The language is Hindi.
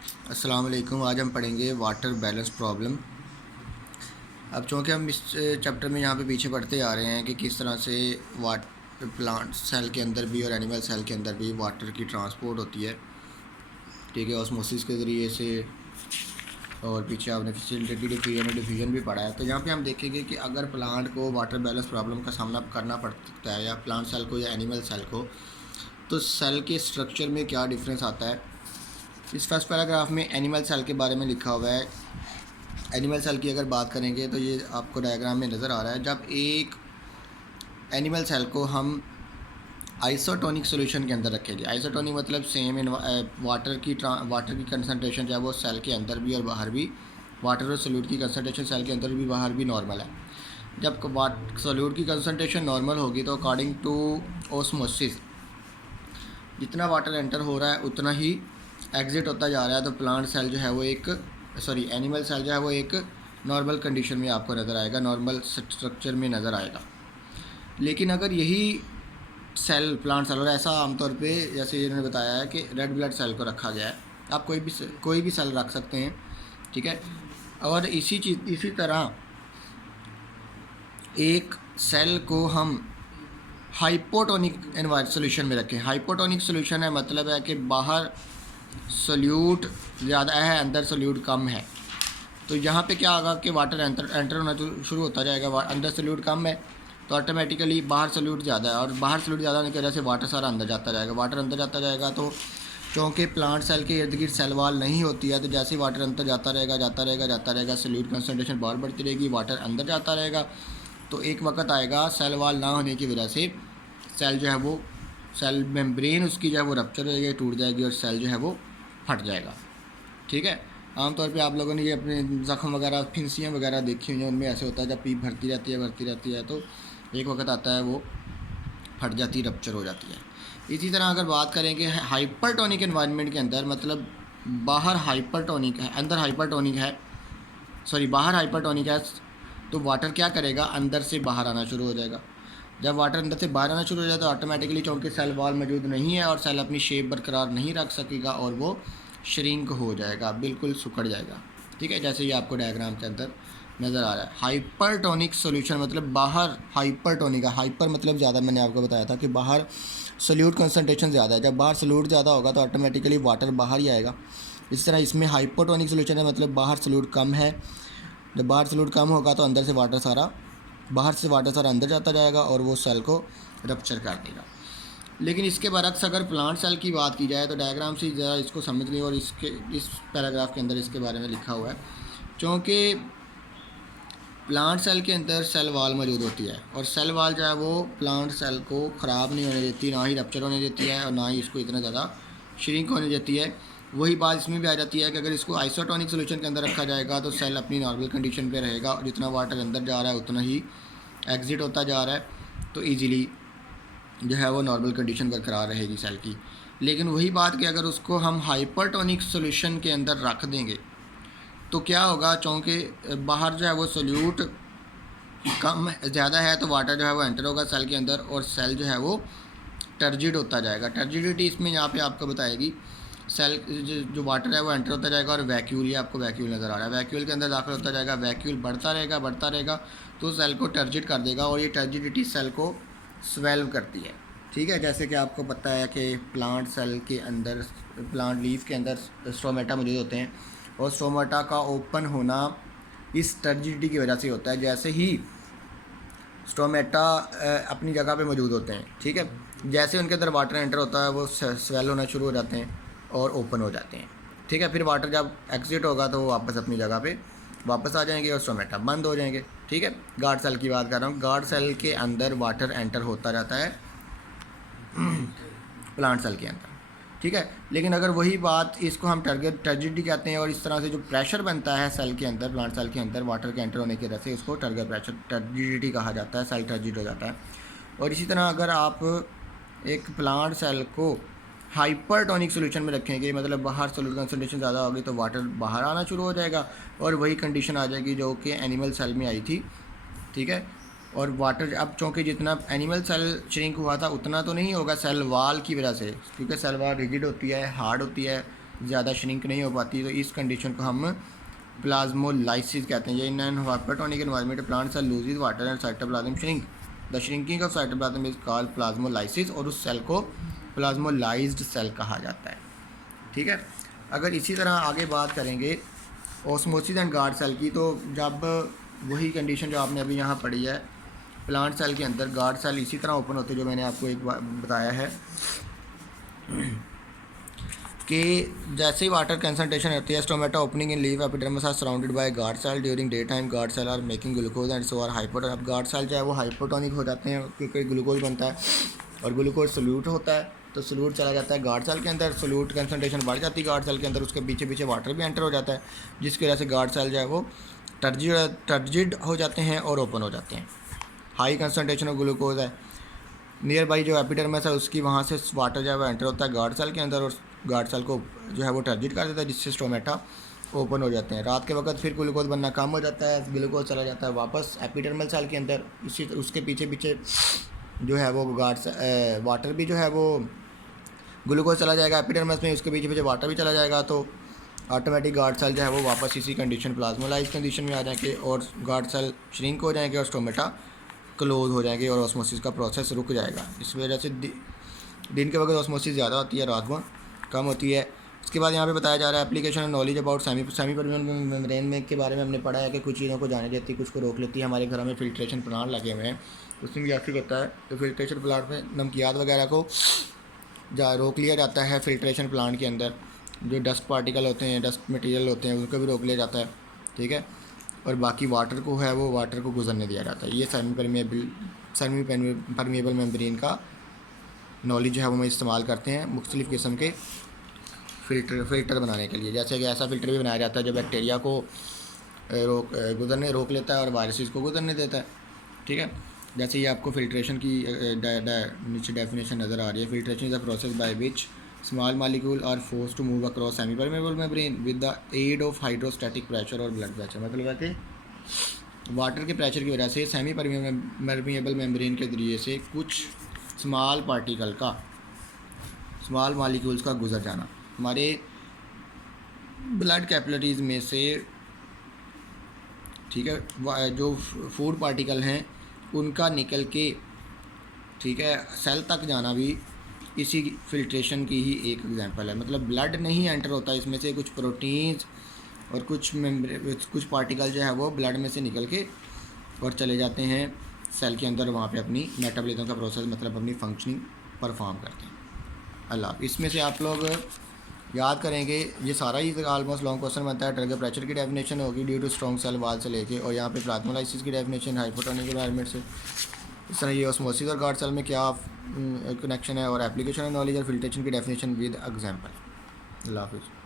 अस्सलाम वालेकुम। आज हम पढ़ेंगे वाटर बैलेंस प्रॉब्लम। अब चूँकि हम इस चैप्टर में यहाँ पे पीछे पढ़ते आ रहे हैं कि किस तरह से वाटर प्लांट सेल के अंदर भी और एनिमल सेल के अंदर भी वाटर की ट्रांसपोर्ट होती है, ठीक है, ऑस्मोसिस के ज़रिए से। और पीछे आपने फैसिलिटेटेड डिफ्यूजन और डिफ्यूजन भी पढ़ा है। तो यहाँ पे हम देखेंगे कि अगर प्लांट को वाटर बैलेंस प्रॉब्लम का सामना करना पड़ता है, या प्लांट सेल को या एनिमल सेल को, तो सेल के स्ट्रक्चर में क्या डिफरेंस आता है। इस फर्स्ट पैराग्राफ में एनिमल सेल के बारे में लिखा हुआ है। एनिमल सेल की अगर बात करेंगे तो ये आपको डायग्राम में नज़र आ रहा है। जब एक एनिमल सेल को हम आइसोटोनिक सॉल्यूशन के अंदर रखेंगे, आइसोटोनिक मतलब सेम वाटर की कंसनट्रेशन जो है वो सेल के अंदर भी और बाहर भी, वाटर और सोल्यूट की कंसनट्रेशन सेल के अंदर भी बाहर भी नॉर्मल है। जब सोल्यूट की कंसनट्रेशन नॉर्मल होगी तो अकॉर्डिंग टू ओस्मोसिस जितना वाटर एंटर हो रहा है उतना ही एग्जिट होता जा रहा है। तो प्लांट सेल जो है वो एनिमल सेल जो है वो एक नॉर्मल कंडीशन में आपको नज़र आएगा, नॉर्मल स्ट्रक्चर में नज़र आएगा। लेकिन अगर यही सेल प्लांट सेल, और ऐसा आमतौर पे जैसे इन्होंने बताया है कि रेड ब्लड सेल को रखा गया है, आप कोई भी सेल रख सकते हैं, ठीक है। और इसी तरह एक सेल को हम हाइपोटोनिक सॉल्यूशन में रखें। हाइपोटोनिक सॉल्यूशन है मतलब है कि बाहर सोल्यूट ज़्यादा है, अंदर सोल्यूट कम है। तो यहाँ पे क्या होगा कि वाटर एंटर होना शुरू होता जाएगा। अंदर सोल्यूट कम है तो ऑटोमेटिकली बाहर सोल्यूट ज़्यादा है, और बाहर सोल्यूट ज़्यादा होने की वजह से वाटर सारा अंदर जाता जाएगा। वाटर अंदर जाता जाएगा तो चूँकि प्लांट सेल के इर्द गिर्द सेल वाल नहीं होती है, तो जैसे ही वाटर अंदर जाता रहेगा सोल्यूट कंसनट्रेशन बाहर बढ़ती रहेगी, वाटर अंदर जाता रहेगा। तो एक वक्त आएगा सेल वाल ना होने की वजह से सेल जो है वो, सेल मेम्ब्रेन उसकी जो है वो रप्चर हो जाएगी, टूट जाएगी और सेल जो है वो फट जाएगा, ठीक है। आमतौर पे आप लोगों ने ये अपने ज़ख्म वगैरह, फिंसियाँ वगैरह देखी हुई हैं, उनमें ऐसे होता है जब पीप भरती रहती है तो एक वक्त आता है वो फट जाती है, रप्चर हो जाती है। इसी तरह अगर बात करेंगे हाइपरटोनिक एनवायरनमेंट के अंदर, मतलब बाहर हाइपरटोनिक है, अंदर हाइपरटोनिक है, बाहर हाइपरटोनिक है, तो वाटर क्या करेगा, अंदर से बाहर आना शुरू हो जाएगा। जब वाटर अंदर से बाहर आना शुरू हो जाए तो ऑटोमेटिकली चूँकि सेल वॉल मौजूद नहीं है और सेल अपनी शेप बरकरार नहीं रख सकेगा और वो श्रिंक हो जाएगा, बिल्कुल सुखड़ जाएगा, ठीक है, जैसे ये आपको डायग्राम के अंदर नज़र आ रहा है। हाइपरटोनिक सॉल्यूशन मतलब बाहर हाइपरटोनिक है, हाइपर मतलब ज़्यादा, मैंने आपको बताया था कि बाहर सोल्यूट कंसनट्रेशन ज़्यादा है। जब बाहर सोल्यूट ज़्यादा होगा तो ऑटोमेटिकली वाटर बाहर ही आएगा। इस तरह इसमें हाइपरटोनिक सॉल्यूशन है मतलब बाहर सोल्यूट कम है। जब बाहर सोल्यूट कम होगा तो अंदर से वाटर सारा, बाहर से वाटर सारा अंदर जाता जाएगा और वो सेल को रप्चर कर देगा। लेकिन इसके बरक्स अगर प्लांट सेल की बात की जाए तो डायग्राम से ज़रा इसको समझ लें, और इस पैराग्राफ के अंदर इसके बारे में लिखा हुआ है। क्योंकि प्लांट सेल के अंदर सेल वाल मौजूद होती है, और सेल वाल जो है वो प्लांट सेल को ख़राब नहीं होने देती, ना ही रप्चर होने देती है और ना ही इसको इतना ज़्यादा श्रिंक होने देती है। वही बात इसमें भी आ जाती है कि अगर इसको आइसोटोनिक सॉल्यूशन के अंदर रखा जाएगा तो सेल अपनी नॉर्मल कंडीशन पे रहेगा, और जितना वाटर अंदर जा रहा है उतना ही एग्जिट होता जा रहा है, तो इजीली जो है वो नॉर्मल कंडीशन बरकरार रहेगी सेल की। लेकिन वही बात कि अगर उसको हम हाइपरटोनिक सॉल्यूशन के अंदर रख देंगे तो क्या होगा, चूँकि बाहर जो है वो सोल्यूट कम ज़्यादा है तो वाटर जो है वो एंटर होगा सेल के अंदर, और सेल जो है वो टर्जिड होता जाएगा। टर्जिडिटी इसमें यहाँ पे आपको बताएगी, सेल जो वाटर है वो एंटर होता जाएगा, और वैक्यूल, ये आपको वैक्यूल नज़र आ रहा है, वैक्यूल के अंदर दाखिल होता जाएगा, वैक्यूल बढ़ता रहेगा तो सेल को टर्जिड कर देगा, और ये टर्जिडिटी सेल को स्वेल्व करती है, ठीक है। जैसे कि आपको पता है कि प्लांट सेल के अंदर, प्लांट लीफ के अंदर स्टोमेटा मौजूद होते हैं, और स्टोमेटा का ओपन होना इस टर्जिडिटी की वजह से होता है। जैसे ही स्टोमेटा अपनी जगह पे मौजूद होते हैं, ठीक है, जैसे उनके अंदर वाटर एंटर होता है वो स्वेल होना शुरू हो जाते हैं और ओपन हो जाते हैं, ठीक है। फिर वाटर जब एग्जिट होगा तो वो वापस अपनी जगह पे वापस आ जाएंगे और स्टोमेटा बंद हो जाएंगे, ठीक है। गार्ड सेल की बात कर रहा हूँ, गार्ड सेल के अंदर वाटर एंटर होता जाता है प्लांट सेल के अंदर, ठीक है। लेकिन अगर वही बात, इसको हम टर्जिडिटी कहते हैं, और इस तरह से जो प्रेशर बनता है सेल के अंदर, प्लांट सेल के अंदर वाटर के एंटर होने की वजह से उसको टर्जिडिटी कहा जाता है, सेल टर्जिड हो जाता है। और इसी तरह अगर आप एक प्लांट सेल को हाइपरटोनिक सॉल्यूशन में रखेंगे, मतलब बाहर सोल्यूट कंसनट्रेशन ज़्यादा होगी तो वाटर बाहर आना शुरू हो जाएगा, और वही कंडीशन आ जाएगी जो कि एनिमल सेल में आई थी, ठीक है। और वाटर अब चूँकि जितना एनिमल सेल श्रिंक हुआ था उतना तो नहीं होगा सेल वाल की वजह से, क्योंकि सेल वाल रिजिड होती है, हार्ड होती है, ज़्यादा श्रिंक नहीं हो पाती, तो इस कंडीशन को हम प्लाज्मोलाइसिस कहते हैं। ये in an hypotonic environment plant cell loses water and cytoplasm shrink, the shrinking of cytoplasm is called plasmolysis, और उस सेल को प्लाज्मोलाइज्ड सेल कहा जाता है। ठीक है, अगर इसी तरह आगे बात करेंगे ऑस्मोसिस एंड गार्ड सेल की, तो जब वही कंडीशन जो आपने अभी यहाँ पढ़ी है, प्लांट सेल के अंदर गार्ड सेल इसी तरह ओपन होते हैं जो मैंने आपको एक बार बताया है कि जैसे ही वाटर कंसंट्रेशन होती है, stomata opening in leave epidermis are surrounded by guard cell, during day time guard cell are making glucose and so are hypotonic. अब गार्ड सेल जो है वो हाइपोटोनिक हो जाते हैं क्योंकि ग्लूकोज बनता है और ग्लूकोज सोल्यूट होता है, तो सोल्यूट चला जाता है गार्ड सेल के अंदर, सोल्यूट कंसंट्रेशन बढ़ जाती है गार्ड सेल के अंदर, उसके पीछे पीछे वाटर भी एंटर हो जाता है, जिसकी वजह से गार्ड सेल जो है वो टर्जिड हो जाते हैं और ओपन हो जाते हैं। हाई कंसंट्रेशन ऑफ ग्लूकोज है, नियर बाई जो एपिडर्मिस है उसकी वहाँ से वाटर जो है वो एंटर होता है गार्ड सेल के अंदर, और गार्ड सेल को जो है वो टर्जिड कर देता है, जिससे स्टोमेटा ओपन हो जाते हैं। रात के वक्त फिर ग्लूकोज बनना कम हो जाता है, ग्लूकोज चला जाता है वापस एपिडर्मल सेल के अंदर, इसी उसके पीछे पीछे जो है वो वाटर भी जो है वो ग्लूकोज चला जाएगा एपिडर्मिस में, उसके पीछे पीछे वाटर भी चला जाएगा, तो ऑटोमेटिक गार्ड सेल जो है वो वापस इसी कंडीशन प्लाज्मोलाइज कंडीशन में आ जाएंगे और गार्ड सेल श्रिंक हो जाएंगे और स्टोमेटा क्लोज हो जाएंगे और ऑस्मोसिस का प्रोसेस रुक जाएगा। इस वजह से दिन के वक्त ऑस्मोसिस ज़्यादा होती है, रात में कम होती है। उसके बाद यहाँ पे बताया जा रहा है application of knowledge about semi permeable membrane में के बारे में हमने पढ़ा है कि कुछ चीज़ों को जाने देती है, कुछ को रोक लेती है। हमारे घर में फिल्ट्रेशन प्लांट लगे हुए हैं, उसमें भी ऐसे होता है, तो फिल्ट्रेशन प्लांट में नमकियात वगैरह को रोक लिया जाता है। फिल्ट्रेशन प्लांट के अंदर जो डस्ट पार्टिकल होते हैं, डस्ट मटेरियल होते हैं, उनको भी रोक लिया जाता है। ठीक है, और बाकी वाटर को है वो वाटर को गुजरने दिया जाता है। ये सेमी परमेबल मेम्ब्रेन का नॉलेज जो है वो हम इस्तेमाल करते हैं मुख्तलिफ़ किस्म के फ़िल्टर बनाने के लिए। जैसे कि ऐसा फ़िल्टर भी बनाया जाता है जो बैक्टीरिया को रोक लेता है और वायरसेस को गुजरने देता है। ठीक है, जैसे ये आपको फ़िल्ट्रेशन की नीचे डेफिनेशन नज़र आ रही है। Filtration is a process by which small molecule are force to move across semi permeable membrane with the aid of hydrostatic pressure और ब्लड प्रेशर। मतलब है कि वाटर के प्रेशर की वजह से सेमी परमेबल मेम्ब्रेन के ज़रिए से कुछ स्मॉल पार्टिकल का, स्मॉल मॉलिक्यूल्स का गुजर जाना हमारे ब्लड कैपिलरीज़ में से। ठीक है, जो फूड पार्टिकल हैं उनका निकल के, ठीक है, सेल तक जाना भी इसी फिल्ट्रेशन की ही एक एग्जांपल है। मतलब ब्लड नहीं एंटर होता इसमें से, कुछ प्रोटीन्स और कुछ पार्टिकल जो है वो ब्लड में से निकल के और चले जाते हैं सेल के अंदर, वहाँ पे अपनी मेटाबॉलिज्म का प्रोसेस मतलब अपनी फंक्शनिंग परफॉर्म करते हैं। अल्लाह, इसमें से आप लोग याद करेंगे, ये सारा ही ऑलमोस्ट लॉन्ग क्वेश्चन बनता है। टर्गर प्रेशर की डेफिनेशन होगी due to strong cell wall से लेके, और यहाँ पे प्लाज्मोलाइसिस की डेफिनेशन हाइपोटोनिक एनवायरनमेंट से। इस तरह ये ऑस्मोसिस और गार्ड सेल में क्या कनेक्शन है, और एप्लीकेशन ऑफ नॉलेज और फिल्ट्रेशन की डेफिनेशन विद एग्जांपल। अल्लाह हाफिज़।